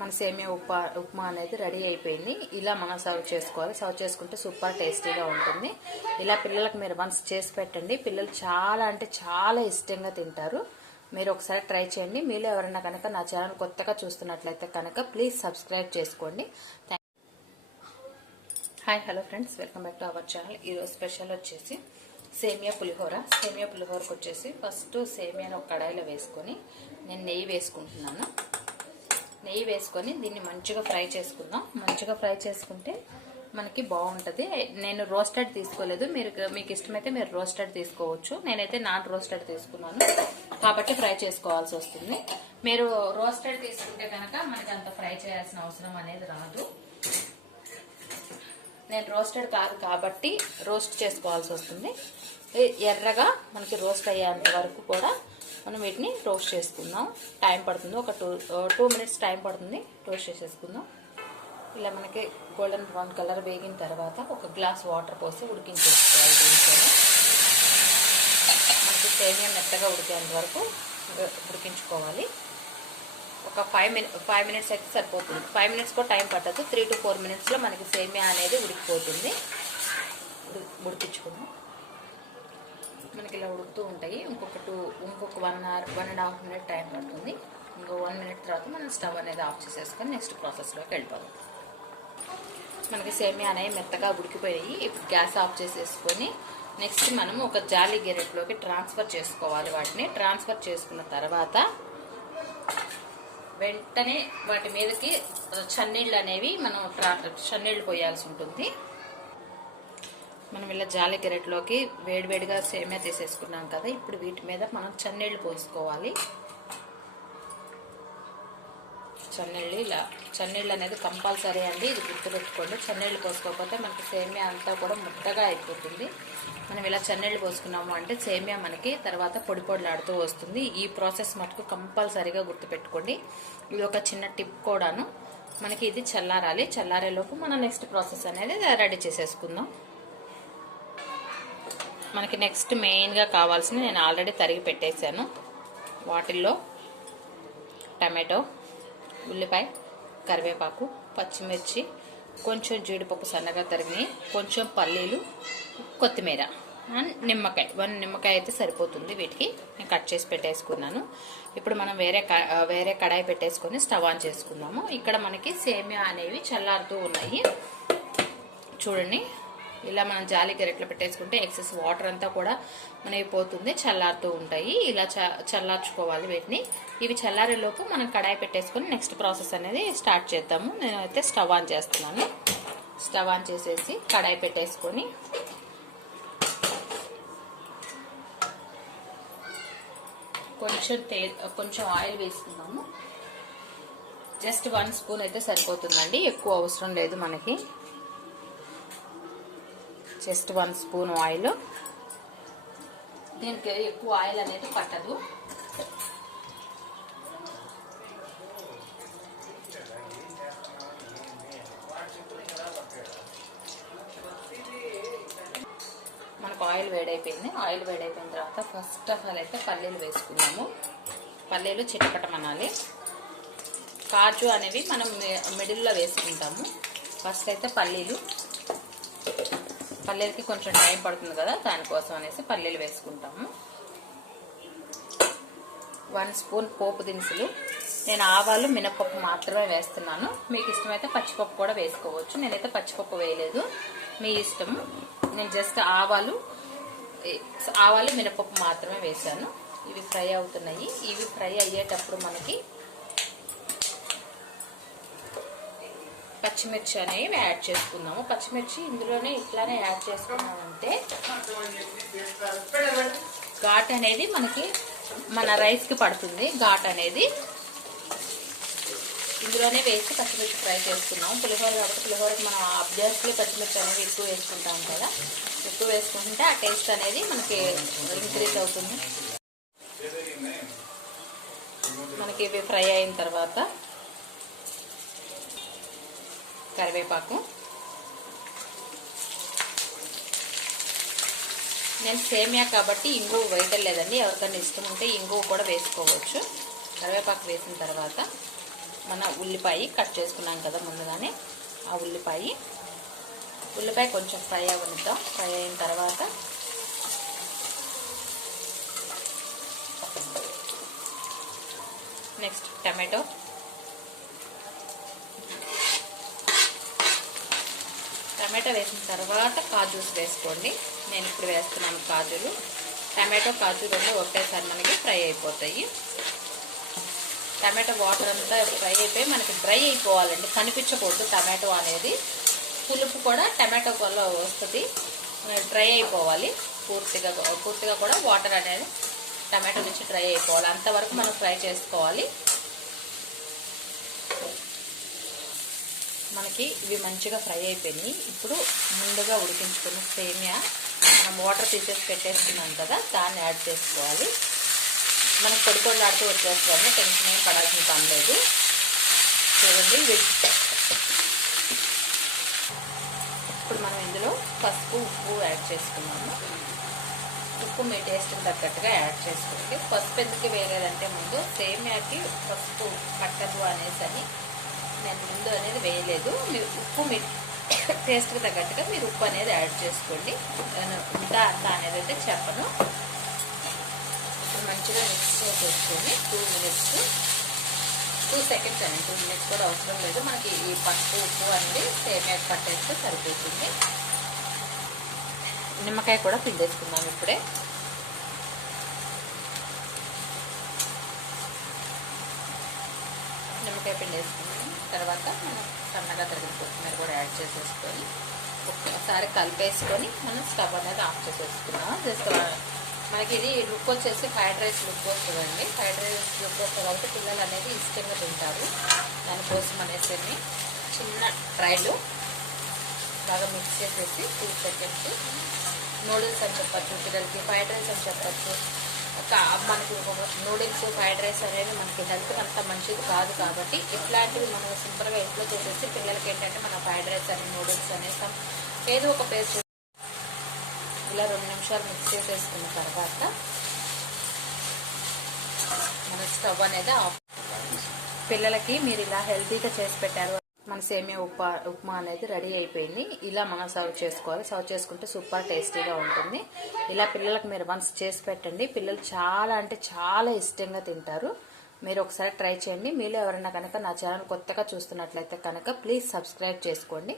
మన సేమియా ఉప్మా ఉప్మా అనేది రెడీ అయిపోయింది. ఇలా మనం సర్వ్ చేసుకోవాలి. సర్వ్ చేసుకుంటే సూపర్ టేస్టీగా ఉంటుంది. ఇలా పిల్లలకు మీరు వన్స్ చేసి పెట్టండి. పిల్లలు చాలా అంటే చాలా ఇష్టంగా తింటారు. మీరు ఒకసారి ట్రై చేయండి. మీలో ఎవరైనా కనుక నా ఛానల్ కొత్తగా చూస్తున్నట్లయితే కనుక ప్లీజ్ సబ్స్క్రైబ్ చేసుకోండి. Hi hello friends welcome back to our channel ఈరోజు స్పెషల్ వచ్చేసి సేమియా పులిహోర. సేమియా పులిహోరకు వచ్చేసి ఫస్ట్ సేమియాను ఒక కడాయిలో వేసుకొని నేను నెయ్యి వేసుకుంటున్నాను. నెయ్యి వేసుకొని దీన్ని మంచిగా ఫ్రై చేసుకుందాం. మంచిగా ఫ్రై చేసుకుంటే మనకి బాగుంటుంది. నేను రోస్టెడ్ తీసుకోలేదు. మీరు మీకు ఇష్టమైతే మీరు రోస్టెడ్ తీసుకోవచ్చు. నేనైతే నాన్ రోస్టెడ్ తీసుకున్నాను. కాబట్టి ఫ్రై చేసుకోవాల్సి వస్తుంది. మీరు రోస్టెడ్ తీసుకుంటే కనుక మనకి అంత ఫ్రై చేయాల్సిన అవసరం అనేది రాదు. నేను రోస్టెడ్ కాదు కాబట్టి రోస్ట్ చేసుకోవాల్సి వస్తుంది. ఎర్రగా మనకి రోస్ట్ అయ్యేంత వరకు కూడా మనం వీటిని టోస్ట్ చేసుకుందాం. టైం పడుతుంది. ఒక టూ టూ మినిట్స్ టైం పడుతుంది. టోస్ట్ చేసేసుకుందాం. ఇలా మనకి గోల్డెన్ బ్రౌన్ కలర్ వేగిన తర్వాత ఒక గ్లాస్ వాటర్ పోసి ఉడికించేసుకోవాలి దీంట్లో. మనకి సేమియా మెత్తగా ఉడికేంత వరకు ఉడికించుకోవాలి. ఒక ఫైవ్ మినిట్ ఫైవ్ మినిట్స్ అయితే సరిపోతుంది. ఫైవ్ మినిట్స్ కూడా టైం పట్టదు. త్రీ టు ఫోర్ మినిట్స్లో మనకి సేమియా అనేది ఉడికిపోతుంది. ఉడికించుకుందాం. మనకి ఇలా ఉడుకుతూ ఉంటాయి. ఇంకొక టూ ఇంకొక one hour one and half minute time పడుతుంది. ఇంకో వన్ మినిట్ తర్వాత మనం స్టవ్ అనేది ఆఫ్ చేసేసుకొని నెక్స్ట్ ప్రాసెస్లోకి వెళ్ళిపోదాం. మనకి సేమియా అనేవి మెత్తగా ఉడికిపోయాయి. ఇప్పుడు గ్యాస్ ఆఫ్ చేసేసుకొని నెక్స్ట్ మనం ఒక జాలి గెరెట్లోకి ట్రాన్స్ఫర్ చేసుకోవాలి వాటిని. ట్రాన్స్ఫర్ చేసుకున్న తర్వాత వెంటనే వాటి మీదకి చన్నీళ్ళు అనేవి మనం ట్రా చన్నీళ్ళు పోయాల్సి ఉంటుంది. మనం ఇలా జాలి గెరెట్లోకి వేడివేడిగా సేమియా తీసేసుకున్నాం కదా ఇప్పుడు వీటి మీద మనం చన్నీళ్ళు పోసుకోవాలి. చన్నీళ్ళు ఇలా చన్నీళ్ళు అనేది కంపల్సరీ అండి ఇది గుర్తుపెట్టుకోండి. చన్నీళ్ళు పోసుకోకపోతే మనకి సేమియా అంతా కూడా ముద్దగా అయిపోతుంది. మనం ఇలా చన్నీళ్ళు పోసుకున్నాము అంటే సేమియా మనకి తర్వాత పొడి పొడిలాడుతూ వస్తుంది. ఈ ప్రాసెస్ మటుకు కంపల్సరీగా గుర్తుపెట్టుకోండి. ఇది ఒక చిన్న టిప్ కూడాను. మనకి ఇది చల్లారాలి. చల్లారేలోపు మనం నెక్స్ట్ ప్రాసెస్ అనేది రెడీ చేసేసుకుందాం. మనకి నెక్స్ట్ మెయిన్గా కావాల్సిన నేను ఆల్రెడీ తరిగి పెట్టేశాను. వాటిల్లో టమాటో ఉల్లిపాయ కరివేపాకు పచ్చిమిర్చి కొంచెం జీడిపప్పు సన్నగా తరిగి కొంచెం పల్లీలు కొత్తిమీర అండ్ నిమ్మకాయ. వన్ నిమ్మకాయ అయితే సరిపోతుంది వీటికి. నేను కట్ చేసి పెట్టేసుకున్నాను. ఇప్పుడు మనం వేరే క- వేరే కడాయి పెట్టేసుకొని స్టవ్ ఆన్ చేసుకుందాము. ఇక్కడ మనకి సేమియా అనేవి చల్లారుతూ ఉన్నాయి. చూడండి. ఇలా మనం జాలి గరెట్లు పెట్టేసుకుంటే ఎక్సెస్ వాటర్ అంతా కూడా మనకి పోతుంది చల్లారుతూ ఉంటాయి. ఇలా చ చల్లార్చుకోవాలి వీటిని. ఇవి చల్లారేలోపు మనం కడాయి పెట్టేసుకొని నెక్స్ట్ ప్రాసెస్ అనేది స్టార్ట్ చేద్దాము. నేనైతే స్టవ్ ఆన్ చేస్తున్నాను. స్టవ్ ఆన్ చేసేసి కడాయి పెట్టేసుకొని కొంచెం తే కొంచెం ఆయిల్ వేసుకుందాము. జస్ట్ వన్ స్పూన్ అయితే సరిపోతుందండి. ఎక్కువ అవసరం లేదు మనకి. Just one spoon oil. దీనికి ఎక్కువ ఆయిల్ అనేది పట్టదు. మనకు ఆయిల్ వేడైపోయింది. ఆయిల్ వేడైపోయిన తర్వాత ఫస్ట్ ఆఫ్ ఆల్ అయితే పల్లీలు వేసుకున్నాము పల్లీలు చిటపటమనాలి. కాజు అనేవి మనం మిడిల్లో వేసుకుంటాము. ఫస్ట్ అయితే పల్లీలు. పల్లీలకి కొంచెం టైం పడుతుంది కదా దానికోసం అనేసి పల్లీలు వేసుకుంటాము. వన్ స్పూన్ పోపు దినుసులు. నేను ఆవాలు మినపప్పు మాత్రమే వేస్తున్నాను. మీకు ఇష్టమైతే పచ్చిపప్పు కూడా వేసుకోవచ్చు. నేనైతే పచ్చిపప్పు వేయలేదు. మీ ఇష్టం. నేను జస్ట్ ఆవాలు ఆవాలు మినపప్పు మాత్రమే వేశాను. ఇవి ఫ్రై అవుతున్నాయి. ఇవి ఫ్రై అయ్యేటప్పుడు మనకి పచ్చిమిర్చి అనేవి యాడ్ చేసుకుందాము. పచ్చిమిర్చి ఇందులోనే ఇట్లానే యాడ్ చేసుకున్నామంటే ఘాట్ అనేది మనకి మన రైస్కి పడుతుంది. ఘాట్ అనేది ఇందులోనే వేసి పచ్చిమిర్చి ఫ్రై చేసుకున్నాం పులిహోర కాబట్టి పులిహోరకి మనం అబ్జర్స్లీ పచ్చిమిర్చి అనేది ఎక్కువ వేసుకుంటాం కదా. ఎక్కువ వేసుకుంటే ఆ టేస్ట్ అనేది మనకి ఇంక్రీజ్ అవుతుంది. మనకి ఇవి ఫ్రై అయిన తర్వాత కరివేపాకు. నేను సేమియా కాబట్టి ఇంగువ వేయటం లేదండి ఎవరికైనా ఇష్టం ఉంటే ఇంగువ కూడా వేసుకోవచ్చు. కరివేపాకు వేసిన తర్వాత మన ఉల్లిపాయ కట్ చేసుకున్నాం కదా ముందుగానే. ఆ ఉల్లిపాయ ఉల్లిపాయ కొంచెం ఫ్రై అవ్వనిద్దాం. ఫ్రై అయిన తర్వాత నెక్స్ట్ టమాటో. టమాటో వేసిన తర్వాత కాజూస్ వేసుకోండి. నేను ఇప్పుడు వేస్తున్నాను కాజులు. టమాటో కాజు రెండు ఒకటేసారి మనకి ఫ్రై అయిపోతాయి. టమాటో వాటర్ అంతా ఫ్రై అయిపోయి మనకి డ్రై అయిపోవాలండి. కనిపించకూడదు టమాటో అనేది. పులుపు కూడా టమాటో వల్ల వస్తుంది. డ్రై అయిపోవాలి. పూర్తిగా పూర్తిగా కూడా వాటర్ అనేది టమాటో నుంచి డ్రై అయిపోవాలి. అంతవరకు మనం ఫ్రై చేసుకోవాలి. మనకి ఇవి మంచిగా ఫ్రై అయిపోయినాయి. ఇప్పుడు ముందుగా ఉడికించుకున్న సేమియా మనం వాటర్ తీసేసి పెట్టేసుకున్నాం కదా దాన్ని యాడ్ చేసుకోవాలి. మనకు పొడి పొడిలాడుతూ వచ్చేస్తుంది టెన్షన్ ఏం పడాల్సిన పని లేదు. చూడండి ఇప్పుడు మనం ఇందులో పసుపు ఉప్పు యాడ్ చేసుకున్నాము. ఉప్పు మీ టేస్ట్కి తగ్గట్టుగా యాడ్ చేసుకోండి. పసుపు ఎందుకు వేరేదంటే ముందు సేమియాకి పసుపు పట్టదు అనేసి అని నేను ముందు అనేది వేయలేదు. మీరు ఉప్పు మీ టేస్ట్కి తగ్గట్టుగా మీరు ఉప్పు అనేది యాడ్ చేసుకోండి. ఇంకా అంత అనేది అయితే చెప్పను. ఇప్పుడు మంచిగా మిక్స్ చేసేసుకొని టూ మినిట్స్ టూ సెకండ్స్ అండి. టూ మినిట్స్ కూడా అవసరం లేదు. మనకి ఈ పట్టు ఉప్పు అనేది సేమియాకి పట్టేస్తే సరిపోతుంది. నిమ్మకాయ కూడా పిండేసుకుందాం ఇప్పుడే. నిమ్మకాయ పిండి తర్వాత మనం సన్నగా తరిగిన కొత్తిమీర కూడా యాడ్ చేసేసుకొని ఒకసారి కలిపేసుకొని మనం స్టవ్ అనేది ఆఫ్ చేసేసుకున్నాం జస్ట్ మనకి ఇది లుక్ వచ్చేసి ఫ్రైడ్ రైస్ లుక్ వస్తుందండి. ఫ్రైడ్ రైస్ లుక్ వస్తుంది కాబట్టి పిల్లలు అనేది ఇష్టంగా తింటారు. దానికోసం అనేసి చిన్న ఫ్రైలు బాగా మిక్స్ చేసేసి టూ సెకండ్స్ నూడిల్స్ అని చెప్పచ్చు పిల్లలకి ఫ్రైడ్ రైస్ అని చెప్పచ్చు మనకి నూడిల్స్ ఫ్రైడ్ రైస్ అనేది మనకి హెల్త్ అంత మంచిది కాదు కాబట్టి ఇట్లాంటివి మనం సింపుల్గా ఇంట్లో చేసేసి పిల్లలకి ఏంటంటే మన ఫ్రైడ్ రైస్ అని నూడిల్స్ అనేస్తాం ఏదో ఒక పేస్ట్ ఇలా రెండు నిమిషాలు మిక్స్ చేసేసుకున్న తర్వాత మన స్టవ్ అనేది ఆఫ్. పిల్లలకి మీరు ఇలా హెల్తీగా చేసి పెట్టారు మన సేమియా ఉప్మా ఉప్మా అనేది రెడీ అయిపోయింది. ఇలా మనం సర్వ్ చేసుకోవాలి. సర్వ్ చేసుకుంటే సూపర్ టేస్టీగా ఉంటుంది. ఇలా పిల్లలకు మీరు వన్స్ చేసి పెట్టండి. పిల్లలు చాలా అంటే చాలా ఇష్టంగా తింటారు. మీరు ఒకసారి ట్రై చేయండి. మీలో ఎవరైనా కనుక నా ఛానల్ కొత్తగా చూస్తున్నట్లయితే కనుక ప్లీజ్ సబ్స్క్రైబ్ చేసుకోండి.